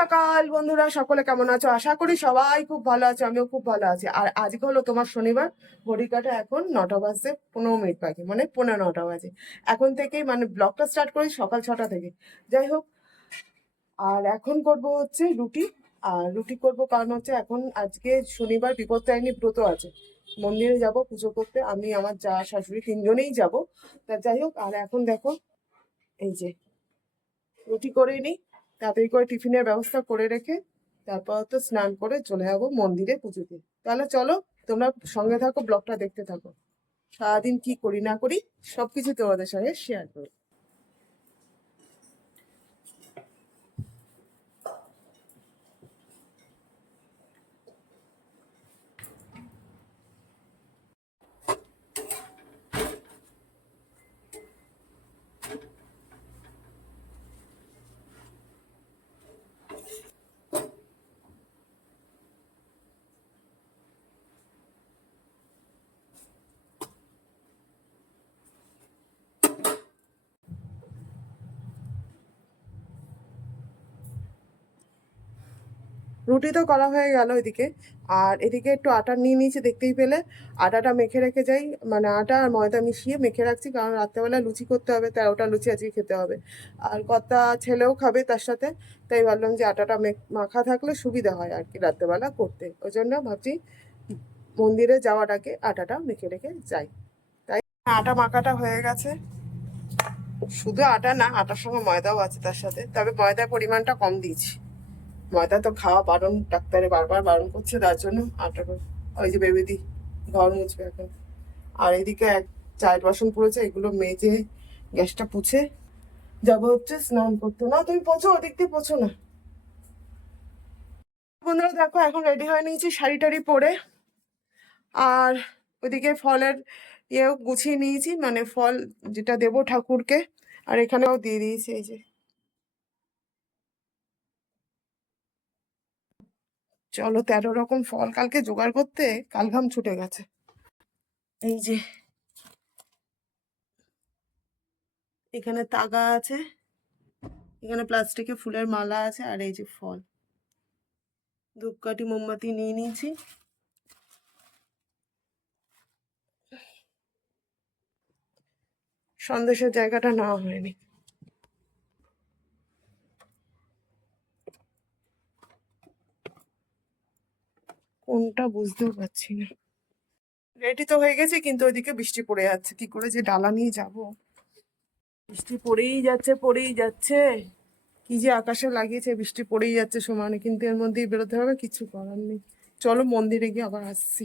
সকাল, বন্ধুরা, সকলে কেমন আছো? আশা করি সবাই খুব ভালো আছে, আমিও খুব ভালো আছি। আর আজকে হলো তোমার শনিবার ঘড়ি কাটা এখন নটা বাজে পনেরো মিনিট বাকি মানে পনেরো নটা বাজে। এখন থেকেই মানে ব্লগটা স্টার্ট করি সকাল ছটা থেকে। যাই হোক, আর এখন করব হচ্ছে রুটি। আর রুটি করব কারণ হচ্ছে এখন আজকে শনিবার বিপত্তায়নী ব্রত আছে। মন্দিরে যাব, পুজো করতে। আমি, আমার যা শাশুড়ি তিনজনেই যাব। তা যাই হোক, আর এখন দেখো, এই যে, রুটি করে নিই। তাড়াতাড়ি করে টিফিনের ব্যবস্থা করে রেখে তারপর তো স্নান করে চলে যাব মন্দিরে পুজো পুজোতে তাহলে চলো, তোমরা সঙ্গে থাকো, ব্লগটা দেখতে থাকো। সারাদিন কি করি না করি, সবকিছু তোমাদের সঙ্গে শেয়ার করো রুটি তো করা হয়ে গেল এদিকে। আর এদিকে একটু আটা নিয়ে নিয়েছি দেখতেই পেলে। আটাটা মেখে রেখে যাই। মানে আটা আর ময়দা মিশিয়ে মেখে রাখছি, কারণ রাত্রেবেলা লুচি করতে হবে তাই ওটা লুচি আজকে খেতে হবে। আর কর্তা ছেলেও খাবে তার সাথে, তাই ভাবলাম যে আটাটা মেখ- থাকলে সুবিধা হয় আর কি রাত্রেবেলা করতে। ওই জন্য ভাবছি মন্দিরে যাওয়ার আগে আটাটা মেখে রেখে যাই। তাই আটা মাখাটা হয়ে গেছে। শুধু আটা না, আটার সঙ্গে ময়দাও আছে তার সাথে। তবে ময়দার পরিমাণটা কম দিয়েছি। ময়দা তো খাওয়া বারণ, ডাক্তারে বারবার বারণ করছে, তার জন্য আটা ওই যে বেবিদি ঘর মুছবে এখন। আর এদিকে এক চায়ের বাসন পড়েছে, এগুলো মেজে গ্যাসটা পুছে, যাব হচ্ছে স্নান করতে। না, তুমি পোছো ওদিক দিয়ে পোছো না। বন্ধুরা, দেখো, এখন রেডি হয়ে নিয়েছি শাড়ি টাড়ি পরে। আর ওইদিকে ফলের ইয়েও গুছিয়ে নিয়েছি মানে ফল যেটা দেবো ঠাকুরকে, আর এখানেও দিয়ে দিয়েছি, এই যে। চলো তেরো রকম ফল কালকে জোগাড় করতে, কাল ঘাম ছুটে গেছে। এই যে, এখানে তাগা আছে, এখানে প্লাস্টিকে ফুলের মালা আছে, আর এই যে ফল। ধূপকাঠি, মোমবাতি নিয়ে নিয়েছি। সন্দেশের জায়গাটা নেওয়া হয়নি। কোনটা বুঝতেও পারছি না। রেডি তো হয়ে গেছে, কিন্তু ওইদিকে বৃষ্টি পড়ে যাচ্ছে। কি করে যে ডালা নিয়ে যাব? বৃষ্টি পড়েই যাচ্ছে পড়েই যাচ্ছে। কি যে আকাশে লাগিয়েছে, বৃষ্টি পড়েই যাচ্ছে সমানে, কিন্তু এর মধ্যেই বেরোতে হবে, কিছু করার নেই। চলো মন্দিরে গিয়ে আবার আসছি।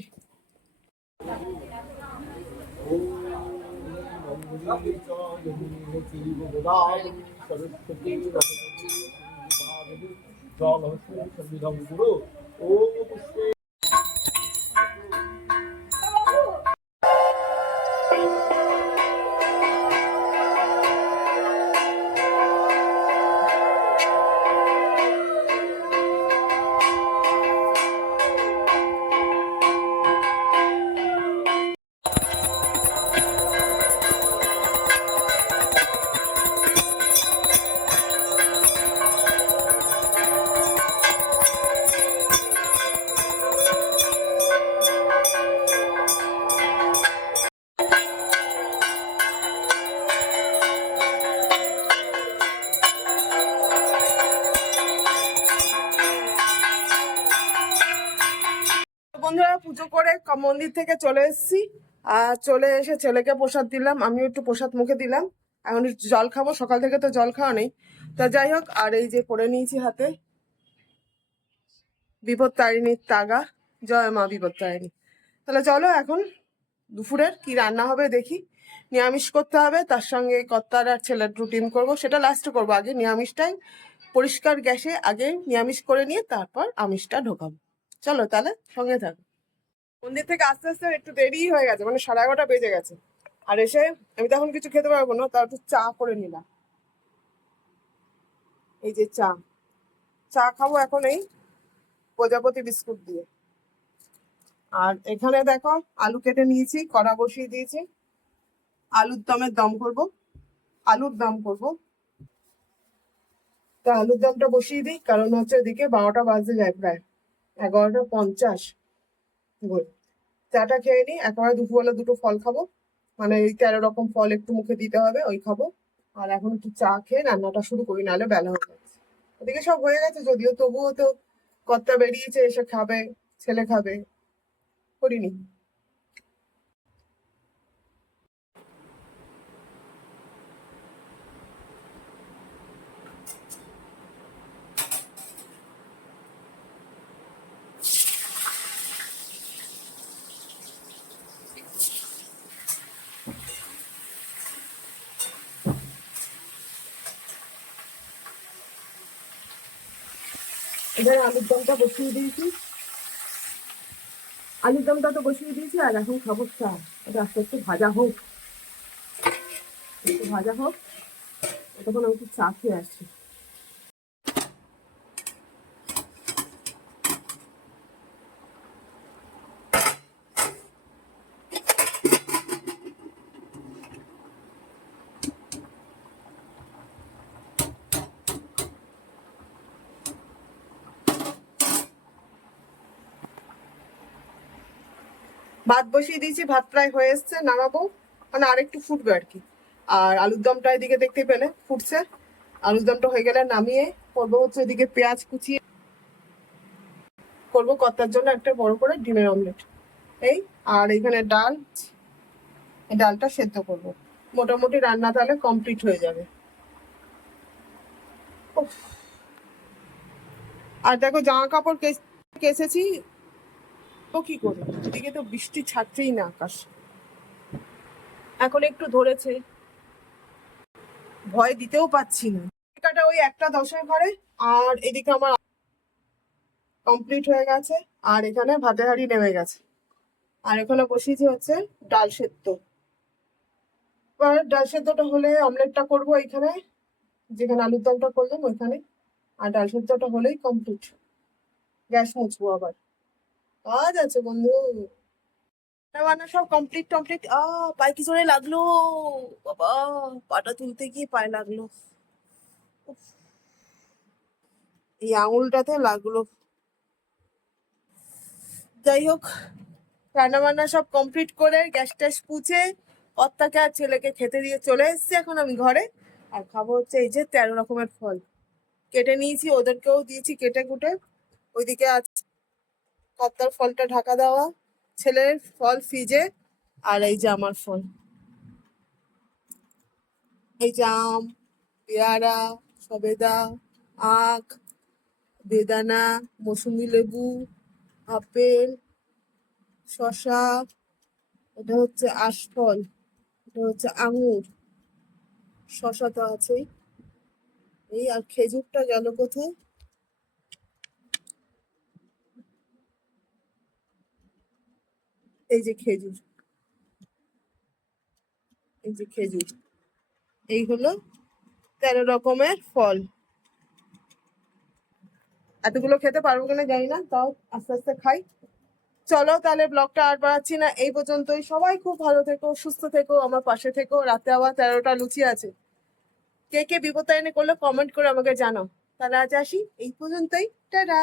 বন্ধুরা পুজো করে মন্দির থেকে চলে এসেছি। আর চলে এসে ছেলেকে প্রসাদ দিলাম। আমিও একটু প্রসাদ মুখে দিলাম। এখন জল খাব। সকাল থেকে তো জল খাওয়া নেই। তা যাই হোক, আর এই যে পরে নিয়েছি হাতে বিপদ তারিণীর তাগা। জয় মা বিপদ তারিণী। তাহলে চলো এখন দুপুরের কি রান্না হবে দেখি। নিরামিষ করতে হবে। তার সঙ্গে কর্তার আর ছেলের রুটিন করব। সেটা লাস্টে করব আগে। নিরামিষটাই পরিষ্কার গ্যাসে আগে নিরামিষ করে নিয়ে তারপর আমিষটা ঢোকাবো। চলো তাহলে সঙ্গে থাকো। মন্দির থেকে আস্তে আস্তে একটু দেরি হয়ে গেছে মানে সাড়ে এগারোটা বেজে গেছে। আর এসে আমি তখন কিছু খেতে পারব না তার একটু চা করে নিলাম। এই যে চা। চা খাব এখন এই প্রজাপতি বিস্কুট দিয়ে। আর এখানে দেখো আলু কেটে নিয়েছি, কড়া বসিয়ে দিয়েছি। আলুর দমের দম করব। আলুর দম করব। তা আলুর দমটা বসিয়ে দিই, কারণ হচ্ছে এদিকে বারোটা বাজতে যায় প্রায়। এগারোটা পঞ্চাশ। গুড চাটা খেয়ে নিই একেবারে দুপুরবেলা দুটো ফল খাব। মানে ওই তেরো রকম ফল একটু মুখে দিতে হবে, ওই খাব। আর এখন একটু চা খেয়ে রান্নাটা শুরু করি, নাহলে বেলা হয়ে যাচ্ছে ওদিকে সব হয়ে গেছে, যদিও তবুও তো কর্তা বেরিয়েছে, এসে খাবে, ছেলে খাবে, করিনি। এখানে আলুর দমটা বসিয়ে দিয়েছি। আলুর দমটা তো বসিয়ে দিয়েছি, আর এখন খাব চা। এটা আস্তে আস্তে ভাজা হোক। একটু ভাজা হোক। তখন আমি একটু চা খেয়ে আসছি। ভাত বসিয়ে দিয়েছি, ভাত প্রায় হয়ে এসছে, নামাবো। মানে আরেকটু ফুটবে আর কি। আর আলুর দমটা এদিকে দেখতে পেলে, ফুটছে। আলুর দমটা হয়ে গেলে নামিয়ে করব হচ্ছে এদিকে পেঁয়াজ কুচিয়ে। করব কর্তার জন্য একটা বড় করে ডিমের অমলেট। এই, আর এখানে ডাল। এই ডালটা সেদ্ধ করব। মোটামুটি রান্না তাহলে কমপ্লিট হয়ে যাবে। আর দেখো জামা কাপড় কেচেছি তো কি করে? এদিকে তো বৃষ্টি ছাড়ছেই না আকাশ। এখন একটু ধরেছে। ভয় দিতেও পাচ্ছি না। কাটা ওই একটা দশের ঘরে, আর এদিকে আমার কমপ্লিট হয়ে গেছে, আর এখানে ভাতের হাড়ি নেমে গেছে। আর এখানে বসিয়েছি হচ্ছে ডাল সেদ্ধ। এবার ডাল সেদ্ধটা হলে অমলেটটা করব এখানে যেখানে আলুর দমটা করলাম ওইখানে। আর ডাল সেদ্ধটা হলেই কমপ্লিট গ্যাস মুছবো আবার। কাজ আছে, বন্ধু। রান্না সব কমপ্লিট টমপ্লিট আ, পায়ে কি জোরে লাগল? বাবা, পাটা তুলতে গিয়ে পায়ে লাগল। এই আঙুলটাতে লাগল। যাই হোক রান্না বান্না সব কমপ্লিট করে গ্যাস ট্যাস পুছে কর্তাকে আর ছেলেকে খেতে দিয়ে চলে এসেছি এখন আমি ঘরে। আর খাব হচ্ছে এই যে তেরো রকমের ফল। কেটে নিয়েছি, ওদেরকেও দিয়েছি কেটে কুটে। ওইদিকে আছে কর্তার ফলটা ঢাকা দেওয়া, ছেলের ফল ফ্রিজে, আর এই যে আমার ফল। এই যে আম, পেয়ারা, সবেদা, আখ, বেদানা, মৌসুমি লেবু, আপেল, শসা, এটা হচ্ছে আশফল, এটা হচ্ছে আঙুর শশা তো আছেই। এই আর খেজুরটা গেল কোথায়? এই যে খেজুর। এই যে খেজুর। এই হলো তেরো রকমের ফল। এতগুলো খেতে পারব কিনা জানি না, তাও আস্তে আস্তে খাই। চলো তাহলে ব্লগটা আর বাড়াচ্ছি না, এই পর্যন্তই। সবাই খুব ভালো থেকো, সুস্থ থেকো, আমার পাশে থেকো। রাতে আবার তেরোটা লুচি আছে। কে কে বিপদ এনে করলে কমেন্ট করে আমাকে জানাও। তাহলে আজ আসি, এই পর্যন্তই। টাটা!